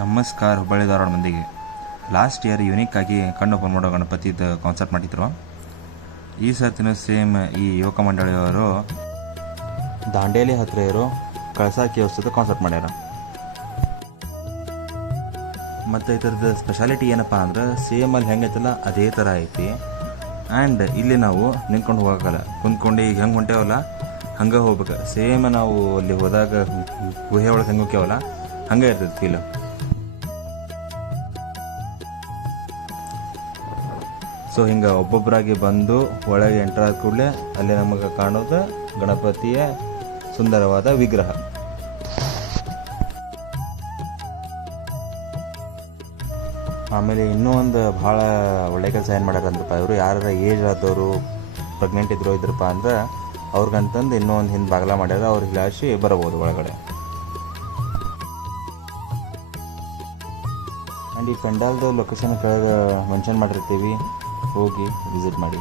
ನಮಸ್ಕಾರ ಹುಬ್ಬಳ್ಳಿ ಧಾರವಾಡ ಮಂದಿಗೆ. Last year unique ಆಗಿ ಕಣ್ಣು ಓಪನ್ ಮಾಡೋ ಗಣಪತಿದ ಕಾನ್ಸೆಪ್ಟ್ ಮಾಡಿದ್ರು. ಈ ಸರ್ತಿನೂ ಸೇಮ್ ಈ ಯುವಕ ಮಂಡಳಿಯವರು ದಾಂಡೇಲಿ ಹತ್ತಿರ ಇರೋ ಕಳಸ ಕೇವ್ಸದ ಕಾನ್ಸೆಪ್ಟ್ ಮಾಡ್ಯಾರ. ಮತ್ತು ಇದರದ್ದು ಸ್ಪೆಷಾಲಿಟಿ ಏನಪ್ಪ ಅಂದ್ರೆ ಸೇಮ್ ಅಲ್ಲಿ ಹೆಂಗೈತಲ್ಲ ಅದೇ ಥರ ಐತಿ. ಆ್ಯಂಡ್ ಇಲ್ಲಿ ನಾವು ನಿಂತ್ಕೊಂಡು ಹೋಗಕ್ಕಲ್ಲ, ಕುಂತ್ಕೊಂಡು ಈಗ ಹೆಂಗೆ ಹೊಂಟೇವಲ್ಲ ಹಂಗೆ ಹೋಗ್ಬೇಕು. ಸೇಮ್ ನಾವು ಅಲ್ಲಿ ಹೋದಾಗ ಗುಹೆ ಒಳಗೆ ಹೆಂಗೆ ಹೋಗ್ಯಾವಲ್ಲ ಹಂಗೆ ಇರ್ತೈತೆ ಫೀಲ್. ಸೊ ಹಿಂಗೆ ಒಬ್ಬೊಬ್ಬರಾಗಿ ಬಂದು ಒಳಗೆ ಎಂಟರ್ ಆದ ಕೂಡಲೇ ಅಲ್ಲಿ ನಮಗೆ ಕಾಣೋದು ಗಣಪತಿಯ ಸುಂದರವಾದ ವಿಗ್ರಹ. ಆಮೇಲೆ ಇನ್ನೂ ಒಂದು ಭಾಳ ಒಳ್ಳೆ ಕೆಲಸ ಏನು ಮಾಡ್ಯಾರಂದ್ರಪ್ಪ ಇವರು, ಯಾರ ಏಜ್ ಆದವರು ಪ್ರೆಗ್ನೆಂಟ್ ಇದ್ರಪ್ಪ ಅಂದ್ರೆ ಅವ್ರಿಗಂತಂದು ಇನ್ನೂ ಒಂದು ಹಿಂದೆ ಬಾಗಿಲ ಮಾಡ್ಯಾರ, ಅವ್ರಿಗೆ ಹಿಲಾಶಿ ಬರಬಹುದು ಒಳಗಡೆ. ಆ್ಯಂಡ್ ಈ ಪೆಂಡಾಲ್ದು ಲೊಕೇಶನ್ ಕೆಳಗೆ ಮೆನ್ಷನ್ ಮಾಡಿರ್ತೀವಿ, ಹೋಗಿ ವಿಸಿಟ್ ಮಾಡಿ.